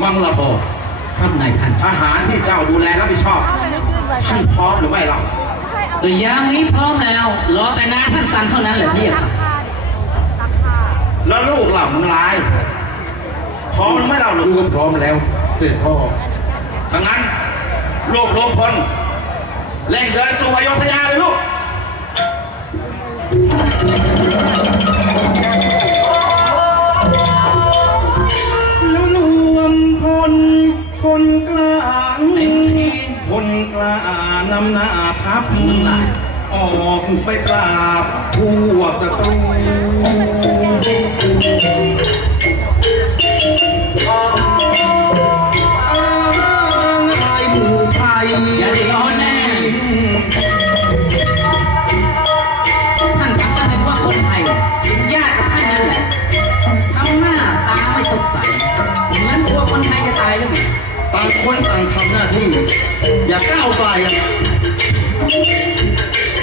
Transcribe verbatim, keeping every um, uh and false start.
วังระโบครับนายท่านทหารที่เจ้าดูแลรับผิดชอบท่านพร้อมหรือไม่เราตัวยามนี้พร้อมแล้วรอแต่นาท่านสั่งเท่านั้นแหละเนี่ยแล้วลูกเรามันลายพร้อมหรือไม่เราลูกก็พร้อมแล้วเสด็จพ่อดังนั้นรวบรวมพลเร่งเดินสู่อโยธยาเลยลูกแล้วรวมพลคนกลางคนกล้านำหน้าทัพออกไปปราบพวกศัตรูอย่าได้ร้อนแน่ท่านทำเป็นว่าคนไทยเป็นญาติกับท่านนั่นแหละทำหน้าตาไม่สดใสเหมือนพวกคนไทยจะตายแล้วนี่ต่างคนต่างทำหน้าที่อย่าก้าวไกล